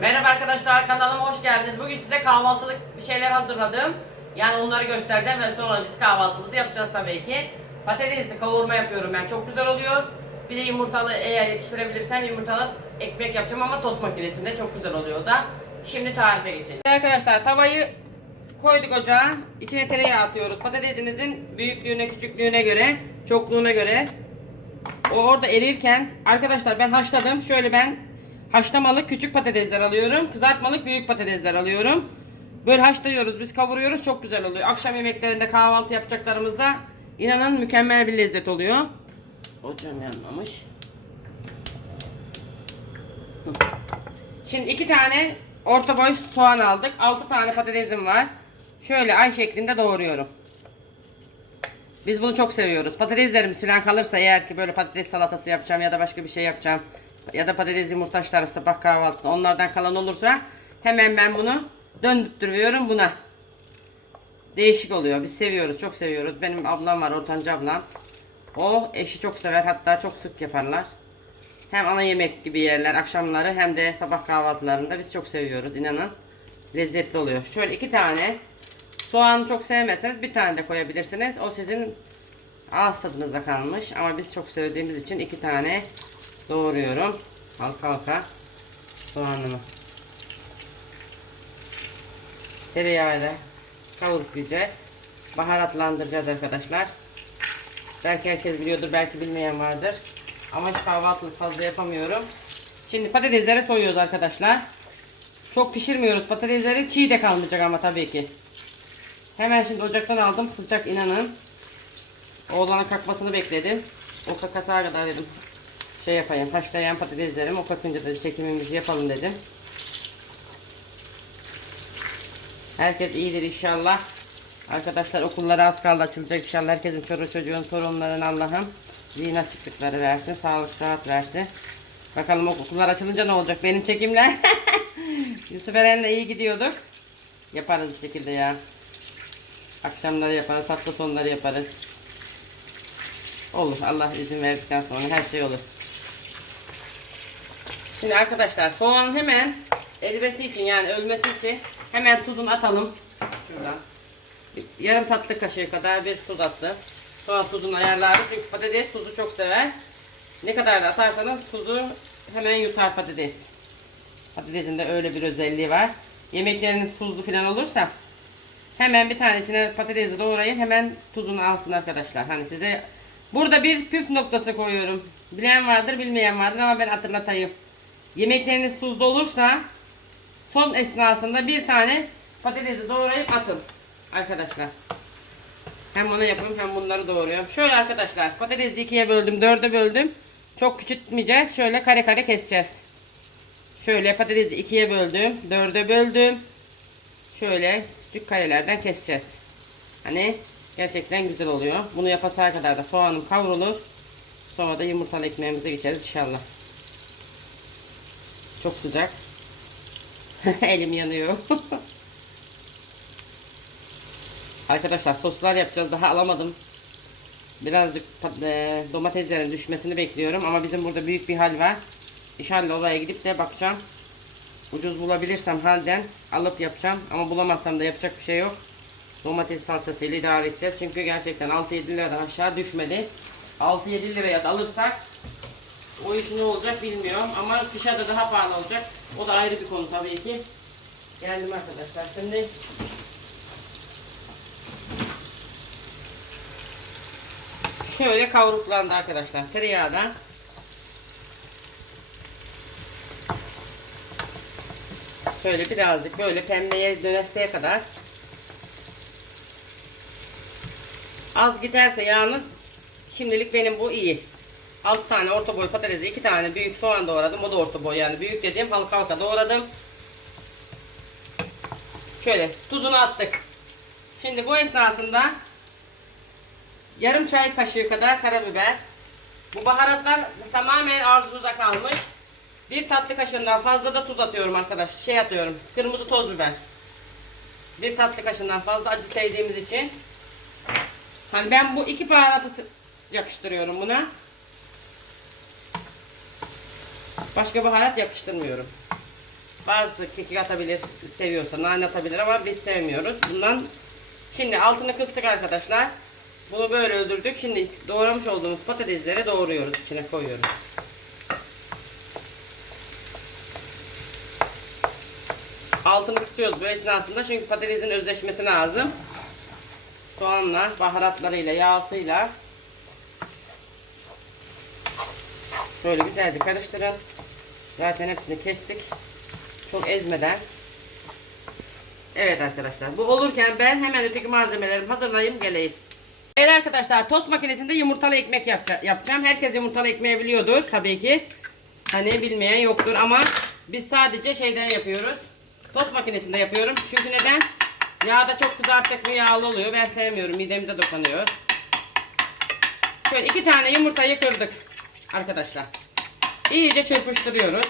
Merhaba arkadaşlar kanalıma hoş geldiniz. Bugün size kahvaltılık bir şeyler hazırladım. Yani onları göstereceğim ve sonra biz kahvaltımızı yapacağız tabii ki. Patatesli kavurma yapıyorum ben. Çok güzel oluyor. Bir de yumurtalı eğer yetiştirebilirsem yumurtalı ekmek yapacağım ama tost makinesinde çok güzel oluyor da. Şimdi tarife geçelim. Arkadaşlar tavayı koyduk ocağa. İçine tereyağı atıyoruz. Patatesinizin büyüklüğüne, küçüklüğüne göre, çokluğuna göre o orada erirken arkadaşlar ben haşladım. Şöyle ben haşlamalık küçük patatesler alıyorum. Kızartmalık büyük patatesler alıyorum. Böyle haşlıyoruz biz kavuruyoruz çok güzel oluyor. Akşam yemeklerinde kahvaltı yapacaklarımızda inanın mükemmel bir lezzet oluyor. Ocağım yanmamış. Şimdi iki tane orta boy soğan aldık. Altı tane patatesim var. Şöyle ay şeklinde doğruyorum. Biz bunu çok seviyoruz. Patateslerimiz falan kalırsa eğer ki böyle patates salatası yapacağım ya da başka bir şey yapacağım. Ya da patates yumurta haşlarız sabah kahvaltısında onlardan kalan olursa hemen ben bunu döndürüyorum buna. Değişik oluyor. Biz seviyoruz. Çok seviyoruz. Benim ablam var. Ortanca ablam. O eşi çok sever. Hatta çok sık yaparlar. Hem ana yemek gibi yerler akşamları hem de sabah kahvaltılarında biz çok seviyoruz. inanın. Lezzetli oluyor. Şöyle iki tane Soğan çok sevmezseniz bir tane de koyabilirsiniz. O sizin ağız tadınıza kalmış. Ama biz çok sevdiğimiz için iki tane doğruyorum. Halka halka soğanımı. Tereyağıyla kavurup yiyeceğiz. Baharatlandıracağız arkadaşlar. Belki herkes biliyordur, belki bilmeyen vardır. Ama kahvaltılık fazla yapamıyorum. Şimdi patatesleri soyuyoruz arkadaşlar. Çok pişirmiyoruz patatesleri. Çiğ de kalmayacak ama tabii ki. Hemen şimdi ocaktan aldım. Sıcak inanın. Oğlanın kalkmasını bekledim. O kakasına kadar dedim. Şey yapayım. Haşlayan patateslerim. O kalkınca da çekimimizi yapalım dedim. Herkes iyidir inşallah. Arkadaşlar okulları az kaldı açılacak inşallah. Herkesin çocuğu çocuğun torunların Allah'ım zihin açıklıkları versin. Sağlık sıhhat versin. Bakalım okullar açılınca ne olacak benim çekimler. Yusuf Eren'le iyi gidiyorduk. Yaparız bir şekilde ya. Akşamları yaparız, hafta sonları yaparız. Olur. Allah izin verdikten sonra her şey olur. Şimdi arkadaşlar soğan hemen erimesi için yani ölmesi için hemen tuzunu atalım. Şuradan. Bir Yarım tatlı kaşığı kadar bir tuz attım. Sonra tuzunu ayarlarız çünkü patates tuzu çok sever. Ne kadar da atarsanız tuzu hemen yutar patates. Patatesin de öyle bir özelliği var. Yemekleriniz tuzlu falan olursa Hemen bir tane içine patatesi doğrayın. Hemen tuzunu alsın arkadaşlar. Hani size burada bir püf noktası koyuyorum. Bilen vardır, bilmeyen vardır ama ben hatırlatayım. Yemekleriniz tuzlu olursa son esnasında bir tane patatesi doğrayıp atın arkadaşlar. Hem onu yapıyorum hem bunları doğruyorum. Şöyle arkadaşlar patatesi ikiye böldüm, dörde böldüm. Çok küçültmeyeceğiz. Şöyle kare kare keseceğiz. Şöyle patatesi ikiye böldüm, dörde böldüm. Şöyle küçük karelerden keseceğiz. Hani gerçekten güzel oluyor. Bunu yapasaya kadar da soğanım kavrulur. Sonra da yumurtalı ekmeğimize geçeriz inşallah. Çok sıcak. Elim yanıyor. Arkadaşlar soslar yapacağız. Daha alamadım. Birazcık e, domateslerin düşmesini bekliyorum. Ama bizim burada büyük bir hal var. İnşallah oraya gidip de bakacağım. Ucuz bulabilirsem halden alıp yapacağım. Ama bulamazsam da yapacak bir şey yok. Domates salçasıyla idare edeceğiz. Çünkü gerçekten 6-7 liradan aşağı düşmedi. 6-7 liraya da alırsak o iş ne olacak bilmiyorum. Ama dışarıda daha pahalı olacak. O da ayrı bir konu tabii ki. Geldim arkadaşlar. Şimdi şöyle kavruklandı arkadaşlar. Tereyağda Şöyle birazcık böyle pembeye döneseye kadar. Az giderse yalnız şimdilik benim bu iyi. 6 tane orta boy patatesi, 2 tane büyük soğan doğradım. O da orta boy yani büyük dediğim halka halka doğradım. Şöyle tuzunu attık. Şimdi bu esnasında yarım çay kaşığı kadar karabiber. Bu baharatlar tamamen arzunuza kalmış. Bir tatlı kaşığından fazla da tuz atıyorum arkadaş. Şey atıyorum. Kırmızı toz biber. Bir tatlı kaşığından fazla acı sevdiğimiz için. Hani ben bu iki baharatı yakıştırıyorum buna. Başka baharat yakıştırmıyorum. Bazı kekik atabilir, seviyorsa nane atabilir ama biz sevmiyoruz. Bundan şimdi altını kıstık arkadaşlar. Bunu böyle öldürdük. Şimdi doğramış olduğumuz patatesleri doğruyoruz. içine koyuyoruz. Altını kısıyoruz bu esnasında çünkü patatesin özleşmesi lazım. Soğanla, baharatlarıyla, yağsıyla Böyle güzelce karıştırın. Zaten hepsini kestik. Çok ezmeden. Evet arkadaşlar. Bu olurken ben hemen öteki malzemelerimi hazırlayayım geleyim. Evet arkadaşlar tost makinesinde yumurtalı ekmek yapacağım. Herkes yumurtalı ekmeği biliyordur tabii ki. Hani bilmeyen yoktur ama biz sadece şeyden yapıyoruz. Tost makinesinde yapıyorum. Çünkü neden? Yağda çok kızarttık mı yağlı oluyor. Ben sevmiyorum. Midemize dokunuyor. Şöyle iki tane yumurtayı kırdık arkadaşlar. İyice çırpıştırıyoruz.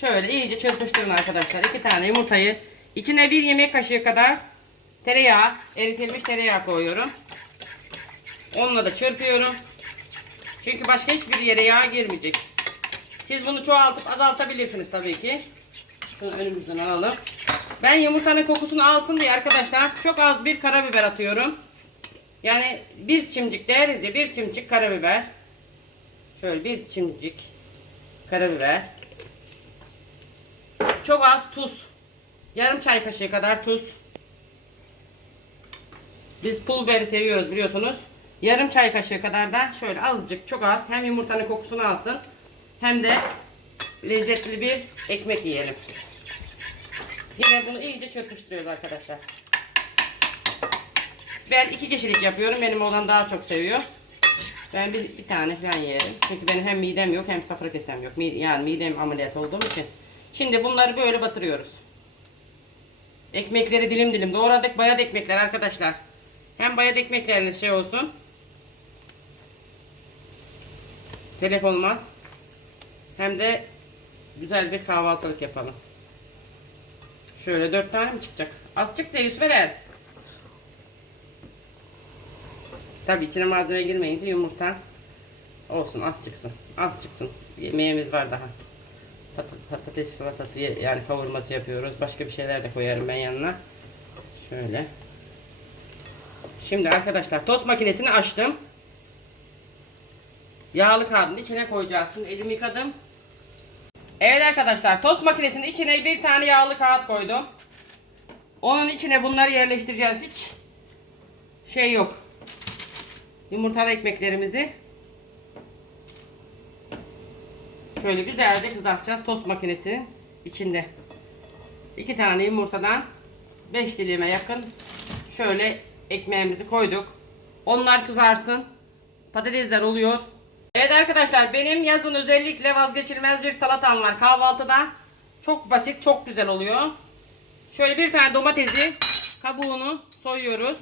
Şöyle iyice çırpıştırın arkadaşlar. İki tane yumurtayı içine bir yemek kaşığı kadar tereyağı, eritilmiş tereyağı koyuyorum. Onunla da çırpıyorum. Çünkü başka hiçbir yere yağ girmeyecek. Siz bunu çoğaltıp azaltabilirsiniz tabii ki. Şunu önümüzden alalım. Ben yumurtanın kokusunu alsın diye arkadaşlar çok az bir karabiber atıyorum. Yani bir çimcik deriz ya bir çimcik karabiber. Şöyle bir çimcik karabiber. Çok az tuz. Yarım çay kaşığı kadar tuz. Biz pul biberi seviyoruz biliyorsunuz. Yarım çay kaşığı kadar da şöyle azıcık çok az hem yumurtanın kokusunu alsın hem de lezzetli bir ekmek yiyelim. Yine bunu iyice çırpıştırıyoruz arkadaşlar. Ben iki kişilik yapıyorum. Benim oğlan daha çok seviyor. Ben bir, bir tane falan yerim. Çünkü benim hem midem yok hem safra kesem yok. Yani midem ameliyat olduğum için. Şimdi bunları böyle batırıyoruz. Ekmekleri dilim dilim doğradık. Bayat ekmekler arkadaşlar. Hem bayat ekmekleriniz şey olsun. Telef olmaz. Hem de güzel bir kahvaltılık yapalım. Şöyle dört tane mi çıkacak? Az çıktı Yusuf Eren. Tabii içine malzeme girmeyince yumurta olsun az çıksın. Az çıksın. Yemeğimiz var daha. Pat- Patates salatası yani kavurması yapıyoruz. Başka bir şeyler de koyarım ben yanına. Şöyle. Şimdi arkadaşlar tost makinesini açtım. Yağlı kağıdın içine koyacağız. Şimdi elimi yıkadım. Evet arkadaşlar tost makinesinin içine bir tane yağlı kağıt koydum. Onun içine bunları yerleştireceğiz hiç. Şey yok. Yumurtalı ekmeklerimizi şöyle güzelce kızartacağız tost makinesinin içinde. İki tane yumurtadan 5 dilime yakın şöyle ekmeğimizi koyduk. Onlar kızarsın. Patatesler oluyor. Evet arkadaşlar benim yazın özellikle vazgeçilmez bir salatam var kahvaltıda. Çok basit, çok güzel oluyor. Şöyle bir tane domatesi kabuğunu soyuyoruz.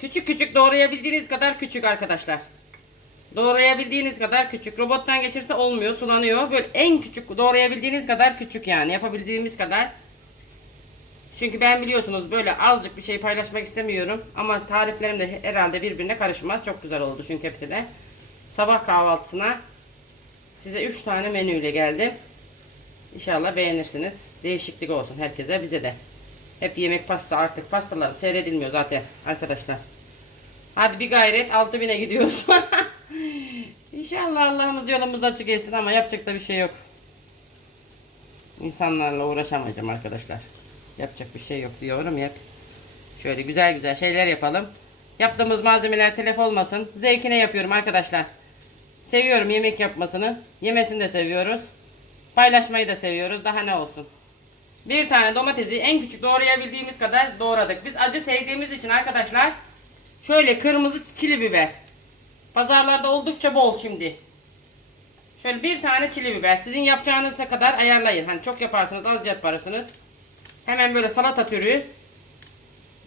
Küçük küçük doğrayabildiğiniz kadar küçük arkadaşlar. Doğrayabildiğiniz kadar küçük. Robottan geçirse olmuyor, sulanıyor. Böyle en küçük doğrayabildiğiniz kadar küçük yani. Yapabildiğimiz kadar. Çünkü ben biliyorsunuz böyle azıcık bir şey paylaşmak istemiyorum. Ama tariflerim de herhalde birbirine karışmaz. Çok güzel oldu çünkü hepsi de. Sabah kahvaltısına size 3 tane menüyle geldim. İnşallah beğenirsiniz. Değişiklik olsun herkese, bize de. Hep yemek pasta artık pastalar seyredilmiyor zaten arkadaşlar. Hadi bir gayret 6000'e gidiyoruz. İnşallah Allah'ımız yolumuzu açık etsin ama yapacak da bir şey yok. İnsanlarla uğraşamayacağım arkadaşlar. Yapacak bir şey yok diyorum ya. Şöyle güzel güzel şeyler yapalım. Yaptığımız malzemeler telef olmasın. Zevkine yapıyorum arkadaşlar. Seviyorum yemek yapmasını. Yemesini de seviyoruz. Paylaşmayı da seviyoruz. Daha ne olsun. Bir tane domatesi en küçük doğrayabildiğimiz kadar doğradık. Biz acı sevdiğimiz için arkadaşlar şöyle kırmızı çili biber. Pazarlarda oldukça bol şimdi. Şöyle bir tane çili biber. Sizin yapacağınıza kadar ayarlayın. Hani çok yaparsınız az yaparsınız. Hemen böyle salata türü.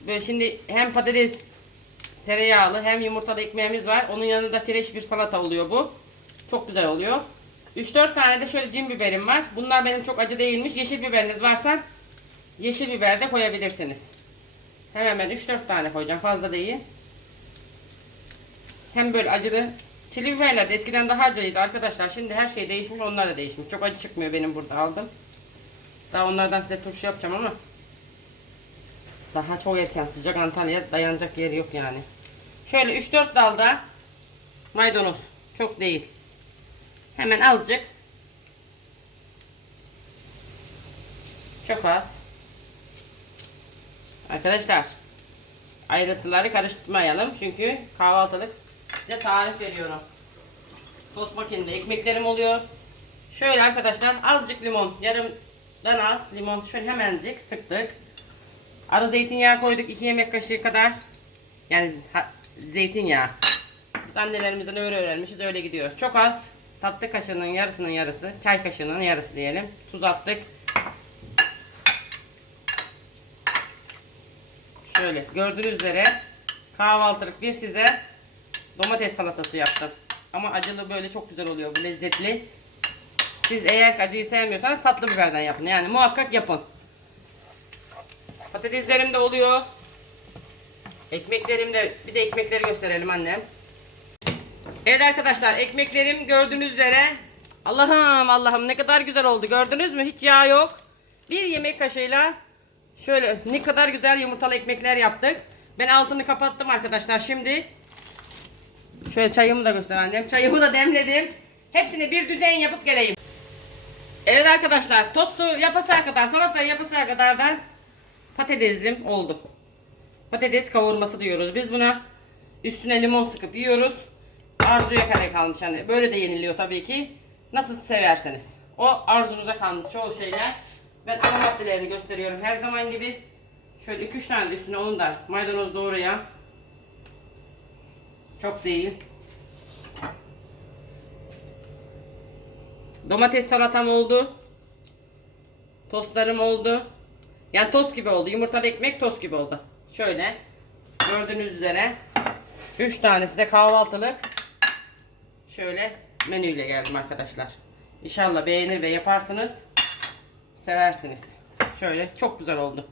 Böyle şimdi hem patates tereyağlı hem yumurtalı ekmeğimiz var. Onun yanında fresh bir salata oluyor bu. Çok güzel oluyor. 3-4 tane de şöyle cin biberim var. Bunlar benim çok acı değilmiş. Yeşil biberiniz varsa yeşil biber de koyabilirsiniz. Hemen ben 3-4 tane koyacağım. Fazla değil. Hem böyle acılı Çili biberler de eskiden daha acıydı arkadaşlar. Şimdi her şey değişmiş, onlar da değişmiş. Çok acı çıkmıyor benim burada aldım. Daha onlardan size turşu yapacağım ama daha çok erken sıcak Antalya dayanacak yeri yok yani. Şöyle 3-4 dalda maydanoz. Çok değil. Hemen azıcık. Çok az. Arkadaşlar ayrıntıları karıştırmayalım çünkü kahvaltılık size tarif veriyorum. Tost makinede ekmeklerim oluyor. Şöyle arkadaşlar azıcık limon, yarımdan az limon şöyle hemencik sıktık. Ara zeytinyağı koyduk 2 yemek kaşığı kadar. Yani ha- zeytinyağı. Biz annelerimizden öyle öğrenmişiz öyle gidiyoruz. Çok az tatlı kaşığının yarısının yarısı, çay kaşığının yarısı diyelim. Tuz attık. Şöyle gördüğünüz üzere kahvaltılık bir size domates salatası yaptım. Ama acılı böyle çok güzel oluyor bu lezzetli. Siz eğer acıyı sevmiyorsanız tatlı biberden yapın. Yani muhakkak yapın. Patateslerim de oluyor. Ekmeklerim de bir de ekmekleri gösterelim annem. Evet arkadaşlar ekmeklerim gördüğünüz üzere Allah'ım Allah'ım ne kadar güzel oldu gördünüz mü hiç yağ yok. Bir yemek kaşığıyla şöyle ne kadar güzel yumurtalı ekmekler yaptık. Ben altını kapattım arkadaşlar şimdi. Şöyle çayımı da göster annem. Çayımı da demledim. Hepsini bir düzen yapıp geleyim. Evet arkadaşlar tostu yapasaya kadar salatayı yapasaya kadar da patateslim oldu. Patates kavurması diyoruz biz buna. Üstüne limon sıkıp yiyoruz. Arzuya kare kalmış hani böyle de yeniliyor tabii ki. Nasıl severseniz. O arzunuza kalmış çoğu şeyler. Ben ana maddelerini gösteriyorum her zaman gibi. Şöyle 2-3 tane üstüne onu da maydanoz doğrayan. Çok değil. Domates salatam oldu. Tostlarım oldu. Yani tost gibi oldu. Yumurtalı ekmek tost gibi oldu. Şöyle gördüğünüz üzere 3 tane size kahvaltılık şöyle menüyle geldim arkadaşlar. İnşallah beğenir ve yaparsınız. Seversiniz. Şöyle çok güzel oldu.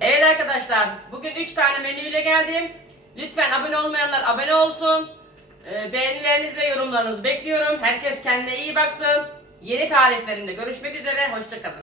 Evet arkadaşlar bugün 3 tane menüyle geldim. Lütfen abone olmayanlar abone olsun. Ee, beğenileriniz ve yorumlarınızı bekliyorum. Herkes kendine iyi baksın. Yeni tariflerimde görüşmek üzere. Hoşçakalın.